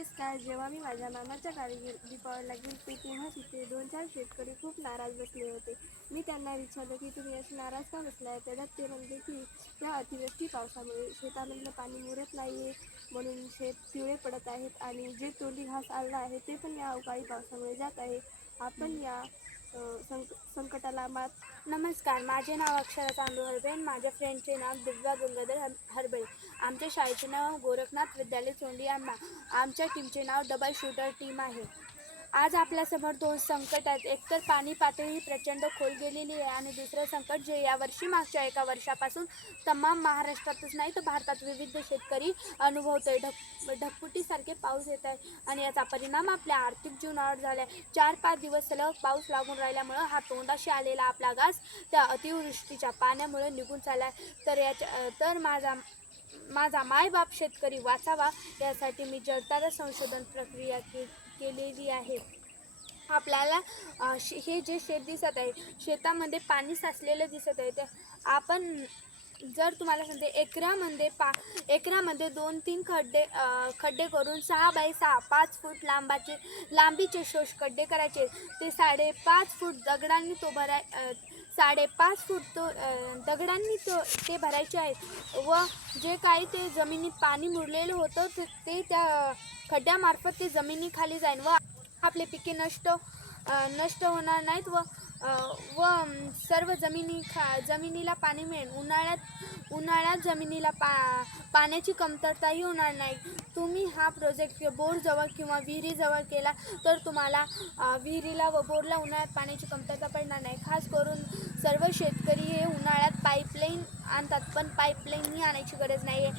आठवतेच काय, जेव्हा मी माझ्या मामाच्या गावी दीपावलीला गेलते तेव्हा तिथे 2-4 शेतकरी खूप नाराज बसले होते. मी त्यांना विचारलं की तुम्ही असे नाराज का बसलाय? त्याच्यात ते म्हणले की या अतिवृष्टी पावसामुळे शेतामधलं पाणी मुरत नाही आहे, म्हणून शेत पिवळे पडत आहेत आणि जे तोली घास आला आहे ते पण या अवकाळी पावसामुळे जात आहे. आपण या संकटाला मात. नमस्कार, माझे नाव अक्षरा चांदू हरबे. माझ्या फ्रेंडचे नाव दिव्या गंगाधर हरबे. आमच्या शाळेचे नाव गोरखनाथ विद्यालय चोंडी आंबा. आमच्या टीमचे नाव डबल शूटर टीम आहे. आज आपल्यासमोर दोन संकट आहेत. एकतर पाणी पातळी प्रचंड खोल गेलेली आहे आणि दुसरं संकट जे यावर्षी मागच्या एका वर्षापासून तमाम महाराष्ट्रातच नाही तर भारतात विविध शेतकरी अनुभवतोय. ढगफुटीसारखे पाऊस येत आहे आणि याचा परिणाम आपल्या आर्थिक जीवनावर झाला आहे. 4-5 दिवस सलग पाऊस लागून राहिल्यामुळं हा तोंडाशी आलेला आपला घास त्या अतिवृष्टीच्या पाण्यामुळे निघून चालला आहे. तर माझा मायबाप शेतकरी वाचावा यासाठी मी जलतारा संशोधन प्रक्रिया केलेली आहे. आपल्याला हे जे शेत दिसत आहे, शेतामध्ये पाणी साचलेलं दिसत आहे. ते आपण जर तुम्हाला सांगते एकरामध्ये 2-3 खड्डे करून 6x6 5 फूट लांबीचे शोष खड्डे करायचे. ते 5.5 फूट दगडांनी 5.5 फूट दगडांनी ते भरायचे आहेत व जे काही ते जमिनीत पाणी मुरलेलं होतं ते त्या खड्ड्यामार्फत ते जमिनीखाली जाईल व आपले पिके नष्ट होणार नाहीत व सर्व जमिनीला पाणी मिळेल. उन्हाळ्यात जमिनीला पाण्याची कमतरताही होणार नाही. तुम्ही हा प्रोजेक्ट बोरजवळ किंवा विहिरीजवळ केला तर तुम्हाला विहिरीला व बोरला उन्हाळ्यात पाण्याची कमतरता पडणार नाही. खास करून सर्व शेतकरी हे उन्हाळ्यात पाईपलाईन आणतात, पण पाईपलाईनही आणायची गरज नाही आहे.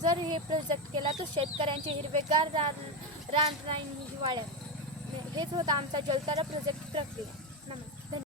जर हे प्रोजेक्ट केला तर शेतकऱ्यांचे हिरवेगार रान राहील हिवाळ्यात. हेच होता आमचा जलतारा प्रोजेक्ट प्रक्रिया. नमस्कार.